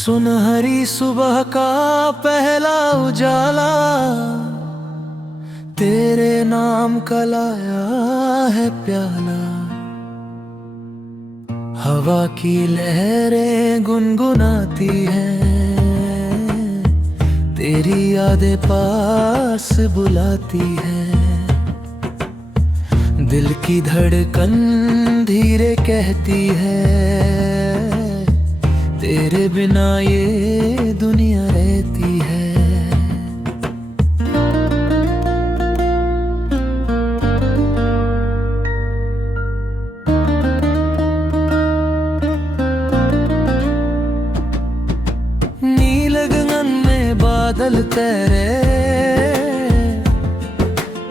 सुनहरी सुबह का पहला उजाला तेरे नाम का लाया है प्याला। हवा की लहरें गुनगुनाती हैं, तेरी यादें पास बुलाती हैं। दिल की धड़कन धीरे कहती है, तेरे बिना ये दुनिया रहती है। नील गगन में बादल तैरे,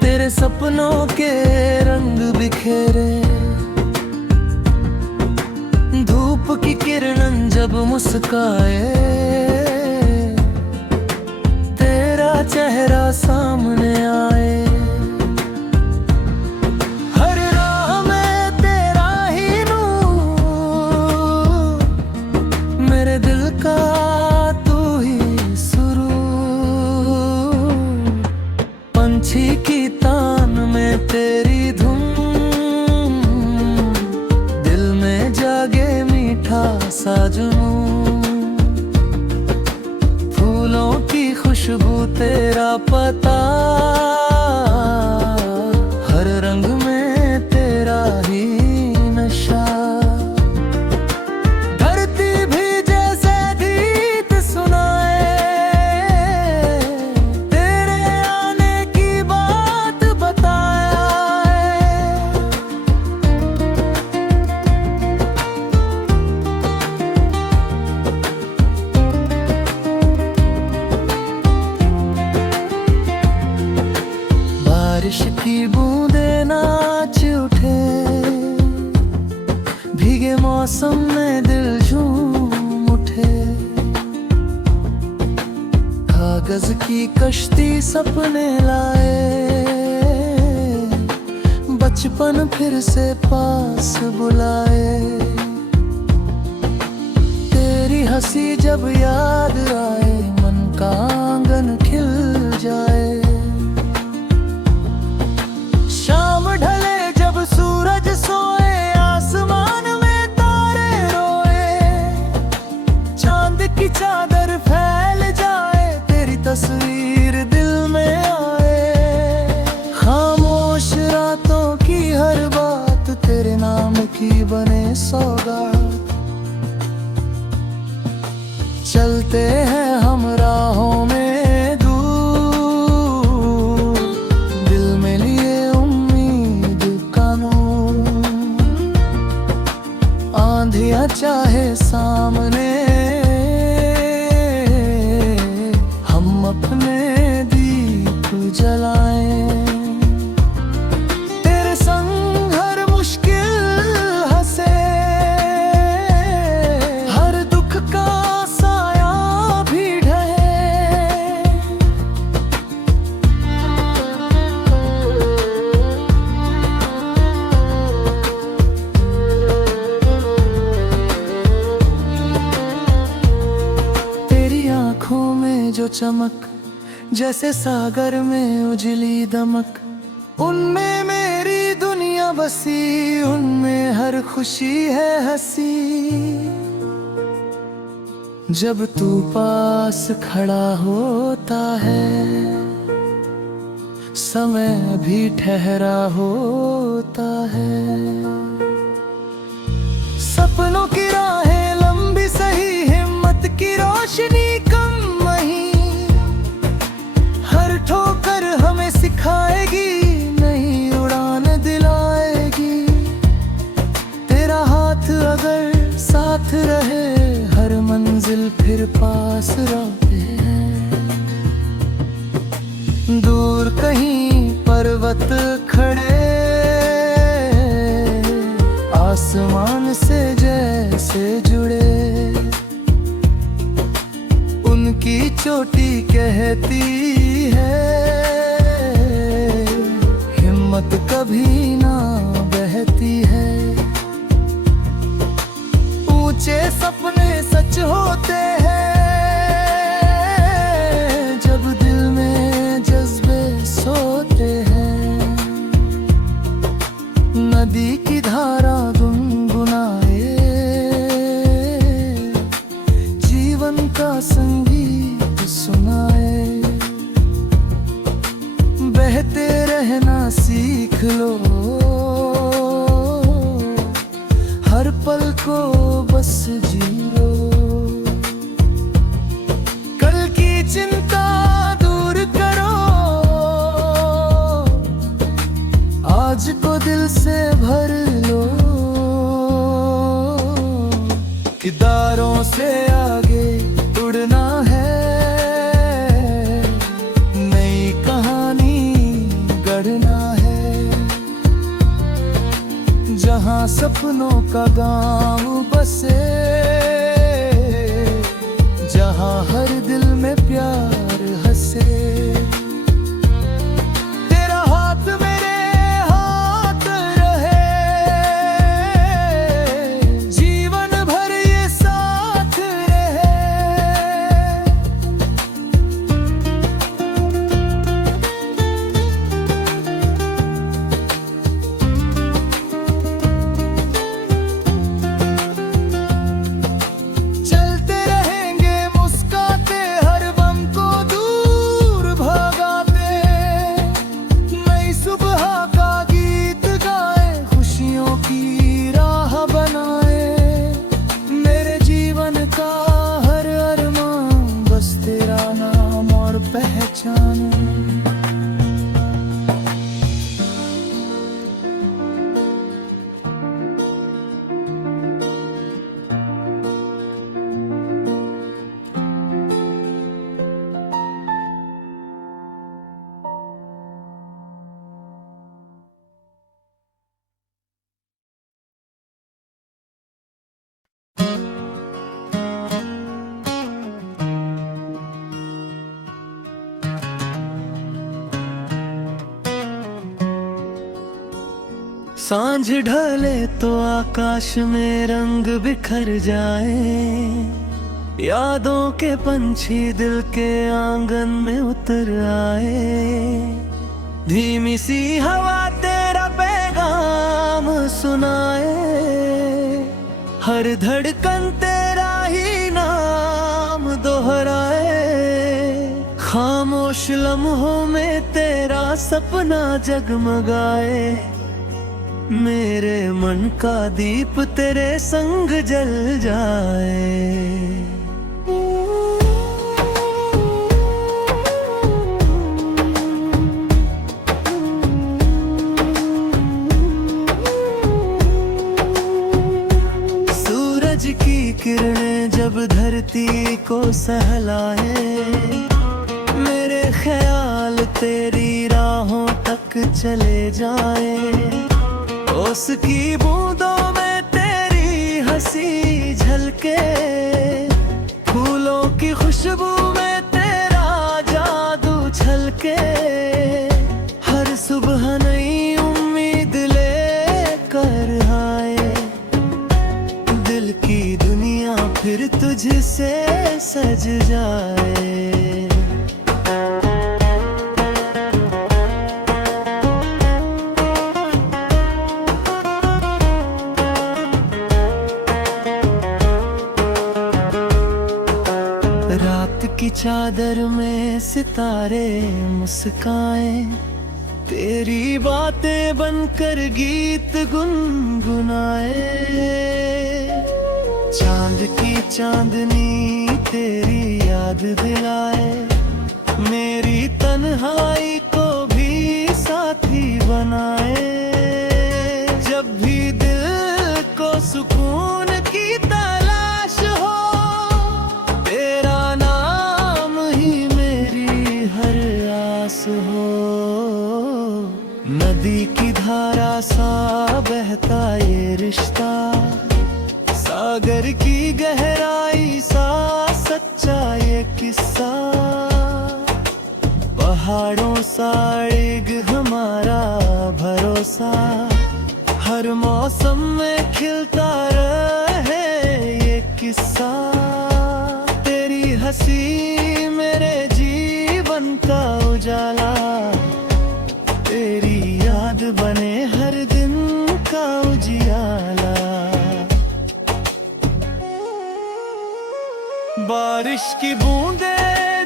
तेरे सपनों के रंग बिखेरे। धूप की किरण जब मुस्काए, तेरा चेहरा सामने आए। हर राह में तेरा ही नूर, मेरे दिल का तू ही सुरूर। पंछी की तान में तेरी धुन, सा जुनून। फूलों की खुशबू तेरा पता, हर रंग में तेरा ही नशा। धरती भी जैसे गीत सुनाए, तेरे आने की बात बताया है। बारिश की बूंदें नाच उठे, भीगे मौसम में दिल झूम उठे। कागज की कश्ती सपने लाए, बचपन फिर से पास बुलाए। तेरी हंसी जब याद आए, मन का आंगन खिल जाए। ढले जब सूरज सोए, आसमान में तारे रोए। चांद की चादर फैल जाए, तेरी तस्वीर दिल में आए। खामोश रातों की हर बात तेरे नाम की बने सौगात। चलते हैं हम राहों में आंधियां चाहे सामने, हम अपने दीप जलाएं। तेरे संग हर मुश्किल हंसे, हर दुख का साया भी ढहे। आँखों में जो चमक, जैसे सागर में उजली दमक। उनमें मेरी दुनिया बसी, उनमें हर खुशी है हंसी। जब तू पास खड़ा होता है, समय भी ठहरा होता है। सपनों की राहें लंबी सही, हिम्मत की रोशनी ठोकर हमें सिखाएगी, नहीं उड़ान दिलाएगी। तेरा हाथ अगर साथ रहे, हर मंजिल फिर पास रहते हैं। दूर कहीं पर्वत खड़े, आसमान से जैसे जुड़े। उनकी चोटी कहती है, हिम्मत कभी ना बहती है। ऊंचे सपने सच होते हैं, का संगीत सुनाए। बहते रहना सीख लो, हर पल को बस जियो। कल की चिंता दूर करो, आज को दिल से भर लो। इदारों से आगे उड़ना है, नई कहानी गढ़ना है। जहां सपनों का गांव बसे, जहां हर दिल में प्यार हंसे। तेरा हाथ मेरे हाथ रहे, जीवन भर ये साथ रहे। चलते रहेंगे मुस्काते, हर गम को दूर भगाते। नई सुबह का गीत गाए, खुशियों की राह बनाए। मेरे जीवन का हर अरमान बस तेरा नाम और पहचान। सांझ ढले तो आकाश में रंग बिखर जाए। यादों के पंछी दिल के आंगन में उतर आए। धीमी सी हवा तेरा पैगाम सुनाए, हर धड़कन तेरा ही नाम दोहराए। खामोश लम्हों में तेरा सपना जगमगाए। मेरे मन का दीप तेरे संग जल जाए। सूरज की किरणें जब धरती को सहलाए, मेरे ख्याल तेरी राहों तक चले जाए। उसकी बूंदों में तेरी हंसी झलके, फूलों की खुशबू में तेरा जादू छलके। हर सुबह नई उम्मीद लेकर आए, दिल की दुनिया फिर तुझसे सज जाए। रात की चादर में सितारे मुस्काए, तेरी बातें बनकर गीत गुनगुनाए। चांद की चांदनी तेरी याद दिलाए, मेरी तन्हाई को भी साथी बनाए। जब भी दिल को सुकून की तलाश हो, तेरा नाम ही मेरी हर आस हो। नदी की धारा सा बहता ये रिश्ता, सागर की गहराई सा सच्चा ये किस्सा। पहाड़ों सा एक हमारा भरोसा, हर मौसम में खिलता रहे ये किस्सा। तेरी हंसी मेरे जीवन का उजाला, तेरी याद बने हर दिन का उजियाला। बारिश की बूंदे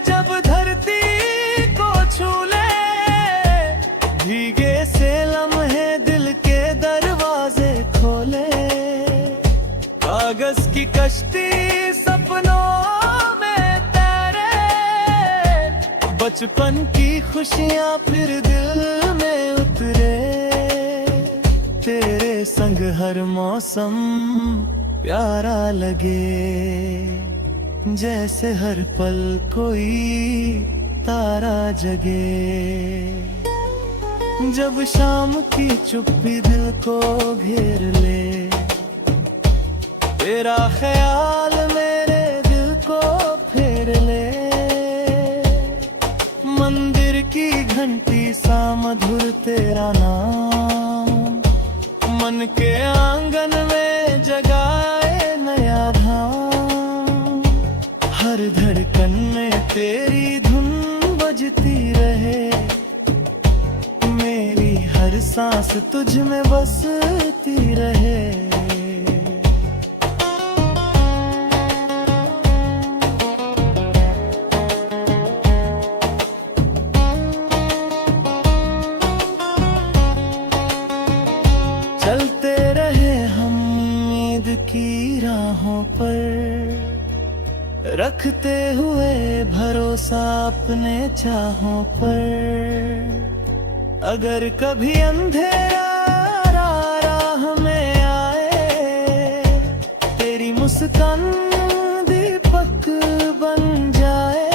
जब धरती को छू ले, भीगे से लम्हे दिल के दरवाजे खोले। कागज की कश्ती सपनों में तैरे, बचपन की खुशियां फिर दिल में उतरे। तेरे संग हर मौसम प्यारा लगे, जैसे हर पल कोई तारा जगे। जब शाम की चुप्पी दिल को घेर ले, तेरा ख्याल मेरे दिल को फेर ले। मंदिर की घंटी सा मधुर तेरा नाम, मन के आंगन में जगाए नया धाम। हर धड़कन में तेरी धुन बजती रहे, मेरी हर सांस तुझ में बसती रहे। चलते रहे हम उम्मीद की राहों पर, रखते हुए भरोसा अपने चाहों पर। अगर कभी अंधेरा राह में आए, तेरी मुस्कान दीपक बन जाए।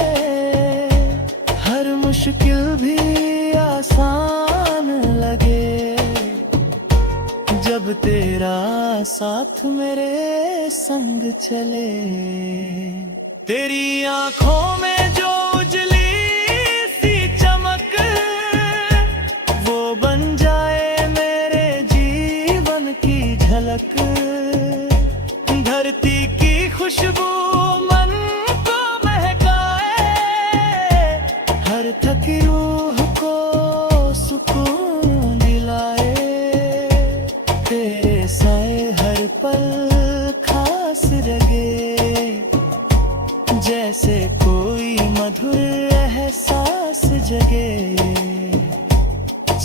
हर मुश्किल भी आसान लगे, जब तेरा साथ मेरे संग चले। तेरी आंखों में जो उजली सी चमक, वो बन जाए मेरे जीवन की झलक। धरती की खुशबू मन को महकाए, हर थकी रूह को सुकून दिलाए। तेरे साए हर पल खास लगे, जैसे कोई मधुर एहसास जगे।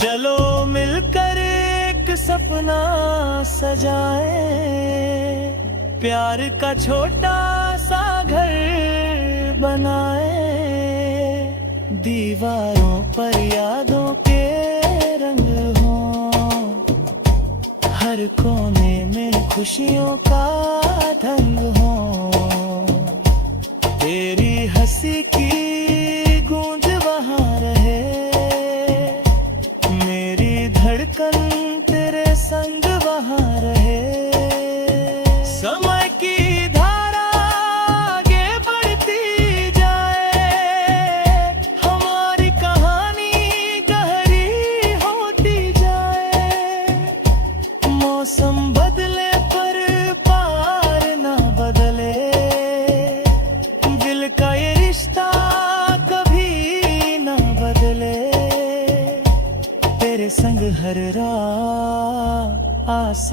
चलो मिलकर एक सपना सजाए, प्यार का छोटा सा घर बनाए। दीवारों पर यादों के रंग हों, हर कोने में खुशियों का ढंग हो। तेरी हंसी की गूंज वहाँ रहे, मेरी धड़कन तेरे संग वहाँ रहे। समय की धारा आगे बढ़ती जाए, हमारी कहानी गहरी होती जाए। मौसम बदले पर पार ना बदले, दिल का ये रिश्ता कभी ना बदले। तेरे संग हर राह आसान